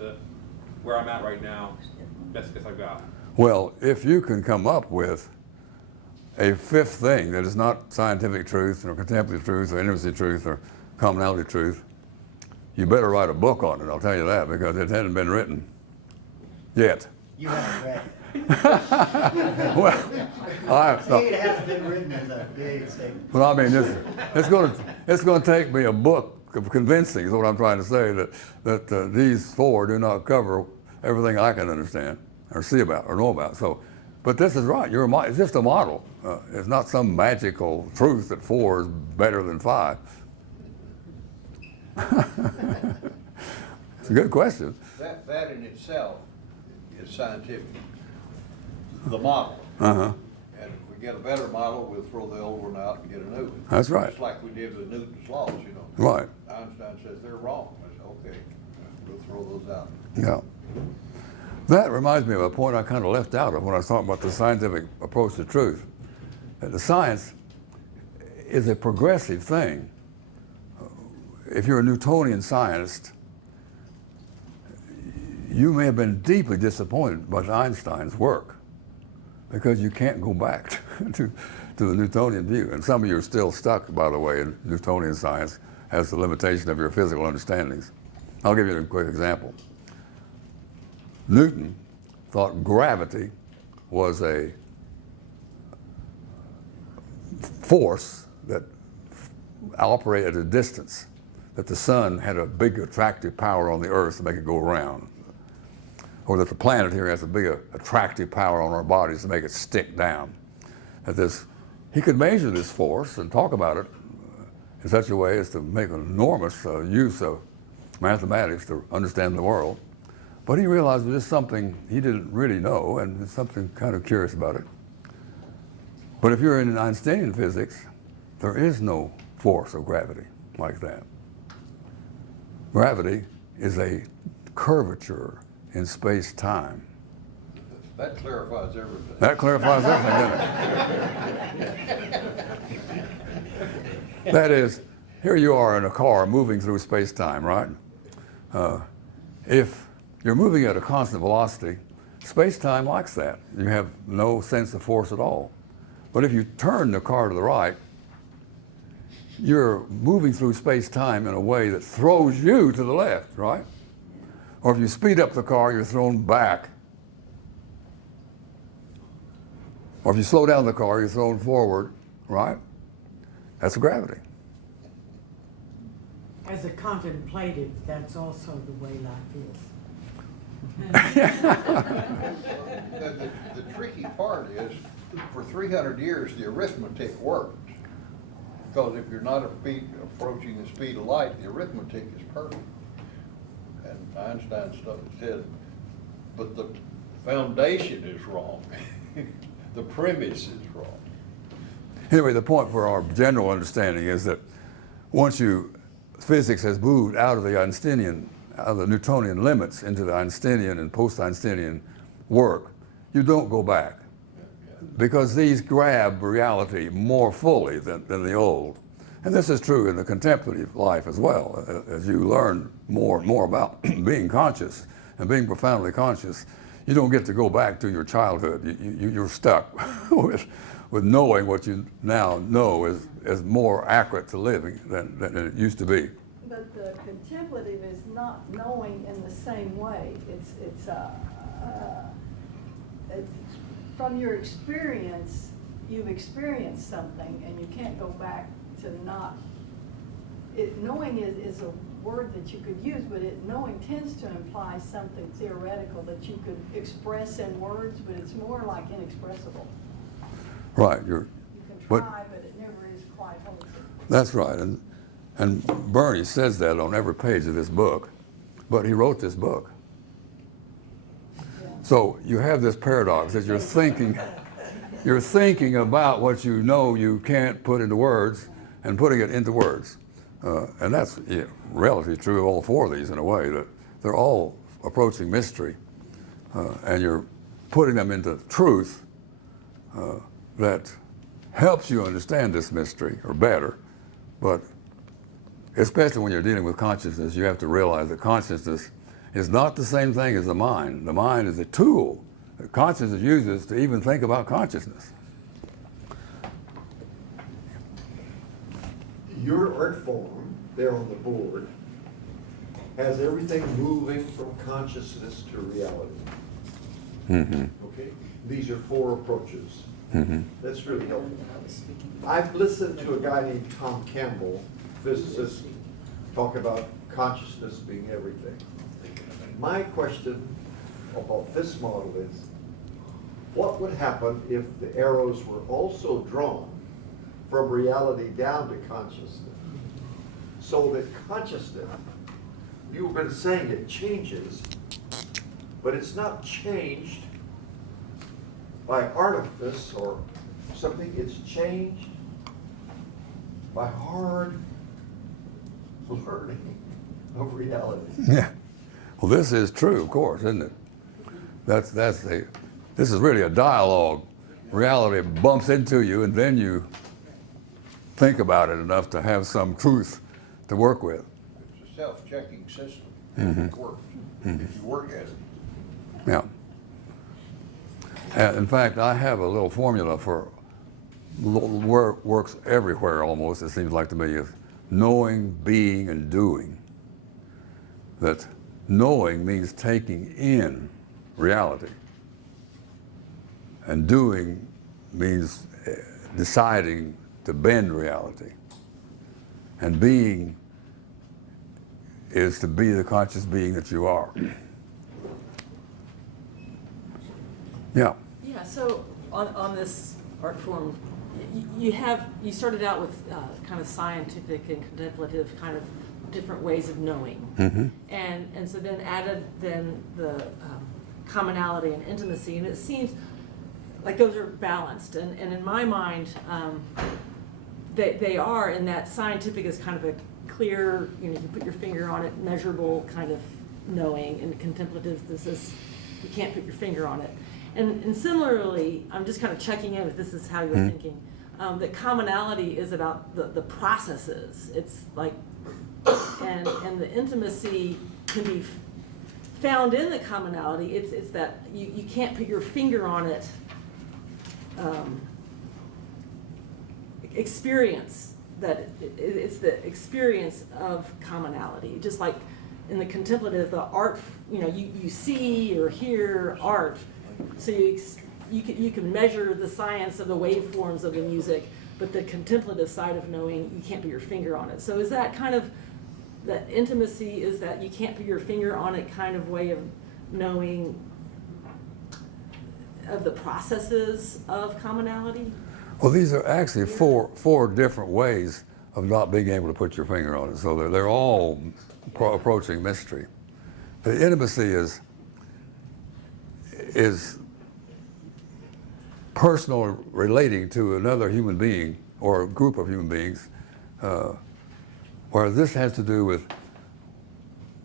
where I'm at right now, best guess I've got? Well, if you can come up with a 5th thing that is not scientific truth or contemplative truth or intimacy truth or commonality truth, you better write a book on it, I'll tell you that, because it hasn't been written yet. You haven't read Well, it. Saying it hasn't been written is a big statement. well, I mean, it's going to take me a book of convincing, is what I'm trying to say, that these 4 do not cover everything I can understand or see about or know about. So, but this is right. It's just a model. It's not some magical truth that 4 is better than 5. It's a good question. That in itself is scientific. The model. Uh-huh. And if we get a better model, we'll throw the old one out and get a new one. That's right. Just like we did with Newton's laws, you know. Right. Einstein says they're wrong. I said, okay, we'll throw those out. Yeah. That reminds me of a point I kind of left out of when I was talking about the scientific approach to truth. That the science is a progressive thing. If you're a Newtonian scientist, you may have been deeply disappointed by Einstein's work because you can't go back to to the Newtonian view. And some of you are still stuck, by the way, in Newtonian science as the limitation of your physical understandings. I'll give you a quick example. Newton thought gravity was a force that operated at a distance, that the sun had a big attractive power on the earth to make it go around, or that the planet here has a big attractive power on our bodies to make it stick down. He could measure this force and talk about it in such a way as to make an enormous use of mathematics to understand the world. But he realized it was just something he didn't really know, and there's something kind of curious about it. But if you're in Einsteinian physics, there is no force of gravity like that. Gravity is a curvature in space-time. That clarifies everything. That clarifies everything, doesn't it? That is, here you are in a car moving through space-time, right? If you're moving at a constant velocity, space-time likes that. You have no sense of force at all. But if you turn the car to the right, you're moving through space-time in a way that throws you to the left, right? Or if you speed up the car, you're thrown back. Or if you slow down the car, you're thrown forward, right? That's gravity. As a contemplative, that's also the way life is. The tricky part is, for 300 years, the arithmetic worked. Because if you're not approaching the speed of light, the arithmetic is perfect. And Einstein stuff said, but the foundation is wrong. The premise is wrong. Anyway, the point for our general understanding is that once physics has moved out of the Einsteinian, out of the Newtonian limits into the Einsteinian and post-Einsteinian work, you don't go back. Because these grab reality more fully than the old. And this is true in the contemplative life as well. As you learn more and more about being conscious and being profoundly conscious, you don't get to go back to your childhood. You're stuck with knowing what you now know is more accurate to living than it used to be. But the contemplative is not knowing in the same way. It's from your experience, you've experienced something, and you can't go back to not. Knowing is a word that you could use, but knowing tends to imply something theoretical that you could express in words, but it's more like inexpressible. Right. You can try, but it never is quite wholesome. That's right. And Bernie says that on every page of this book, but he wrote this book. So you have this paradox that you're thinking about what you know you can't put into words and putting it into words. And that's relatively true of all four of these in a way, that they're all approaching mystery. And you're putting them into truth that helps you understand this mystery, or better. But especially when you're dealing with consciousness, you have to realize that consciousness is not the same thing as the mind. The mind is a tool that consciousness uses to even think about consciousness. Your art form there on the board has everything moving from consciousness to reality. Mm-hmm. Okay? These are four approaches. Mm-hmm. That's really helpful. I've listened to a guy named Tom Campbell, physicist, talk about consciousness being everything. My question about this model is, what would happen if the arrows were also drawn from reality down to consciousness? So that consciousness, you've been saying it changes, but it's not changed by artifice or something, it's changed by hard learning of reality. Yeah. Well, this is true, of course, isn't it? This is really a dialogue. Reality bumps into you, and then you think about it enough to have some truth to work with. It's a self-checking system. Mm-hmm. It works. If you work at it. Yeah. And in fact, I have a little formula for works everywhere almost, it seems like to me, is knowing, being, and doing. That knowing means taking in reality. And doing means deciding to bend reality. And being is to be the conscious being that you are. Yeah. Yeah, so on this art form, you started out with kind of scientific and contemplative kind of different ways of knowing. Mm-hmm. And so then added then the commonality and intimacy, and it seems like those are balanced. And in my mind, they are, in that scientific is kind of a clear, you can put your finger on it, measurable kind of knowing, and contemplative, this is, you can't put your finger on it. And similarly, I'm just kind of checking in if this is how you're thinking, that commonality is about the processes. It's like, and the intimacy can be found in the commonality. It's that you can't put your finger on it. Experience that it's the experience of commonality. Just like in the contemplative, the art, you see or hear art, so you can measure the science of the waveforms of the music, but the contemplative side of knowing, you can't put your finger on it. So is that kind of, that intimacy is that you can't put your finger on it kind of way of knowing of the processes of commonality? Well, these are actually four different ways of not being able to put your finger on it. So they're all approaching mystery. The intimacy is personal, relating to another human being or a group of human beings, whereas this has to do with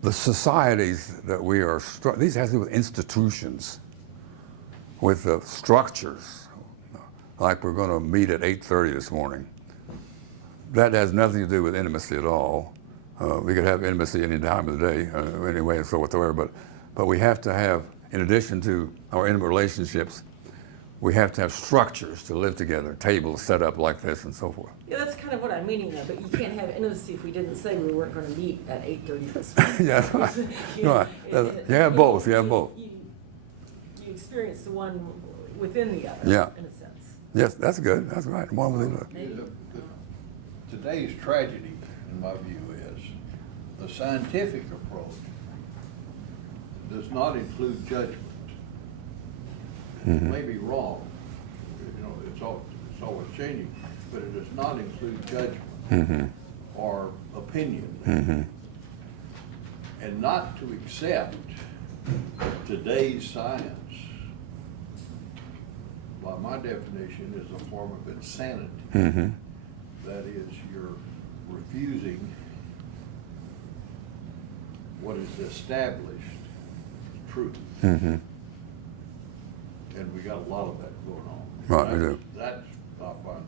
the societies that we are, these has to do with institutions, with the structures, like we're going to meet at 8:30 this morning. That has nothing to do with intimacy at all. We could have intimacy any time of the day, anyway, and so whatsoever, but we have to have, in addition to our intimate relationships, we have to have structures to live together, tables set up like this and so forth. Yeah, that's kind of what I'm meaning though, but you can't have intimacy if we didn't say we weren't going to meet at 8:30 this morning. Yeah, right. You have both, you have both. You experience the one within the other, Yeah. in a sense. Yes, that's good, that's right, one with the other. Maybe. Today's tragedy, in my view, is the scientific approach does not include judgment. It may be wrong, it's always changing, but it does not include judgment or opinion. And not to accept today's science, by my definition, is a form of insanity. That is, you're refusing what is established truth. And we got a lot of that going on. Right, we do. That's, I find,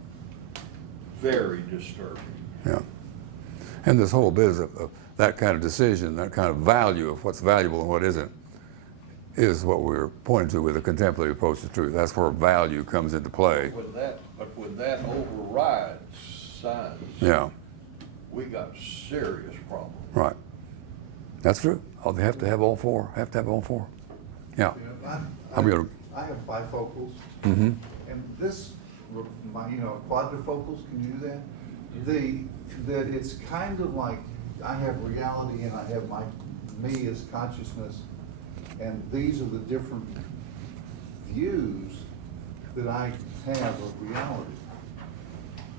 very disturbing. Yeah. And this whole business of that kind of decision, that kind of value of what's valuable and what isn't, is what we're pointing to with the contemplative approach to truth. That's where value comes into play. But when that overrides science, Yeah, we got serious problems. right. That's true. Oh, they have to have all four, Yeah. I'm gonna, I have bifocals, mm-hmm. and this, quadrifocals, can you do that? That it's kind of like, I have reality and I have me as consciousness, and these are the different views that I have of reality.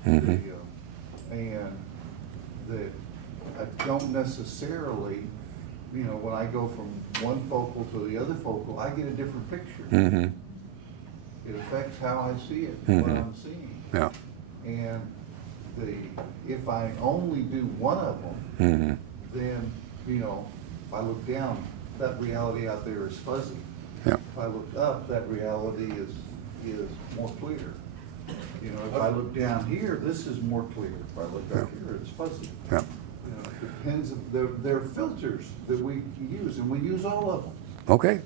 And that I don't necessarily, when I go from one focal to the other focal, I get a different picture. It affects how I see it, what I'm seeing. Yeah. And if I only do one of them, then, if I look down, that reality out there is fuzzy. Yeah. If I look up, that reality is more clear. If I look down here, this is more clear. If I look up here, it's fuzzy. Yeah. It depends, there are filters that we use, and we use all of them. Okay.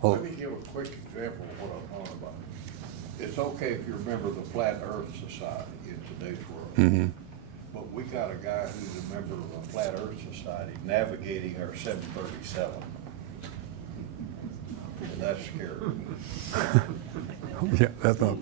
Well, Let me give a quick example of what I'm talking about. it's okay if you're a member of the Flat Earth Society in today's world. Mm-hmm. But we got a guy who's a member of the Flat Earth Society navigating our 737. And that's scary. Yeah, that's not.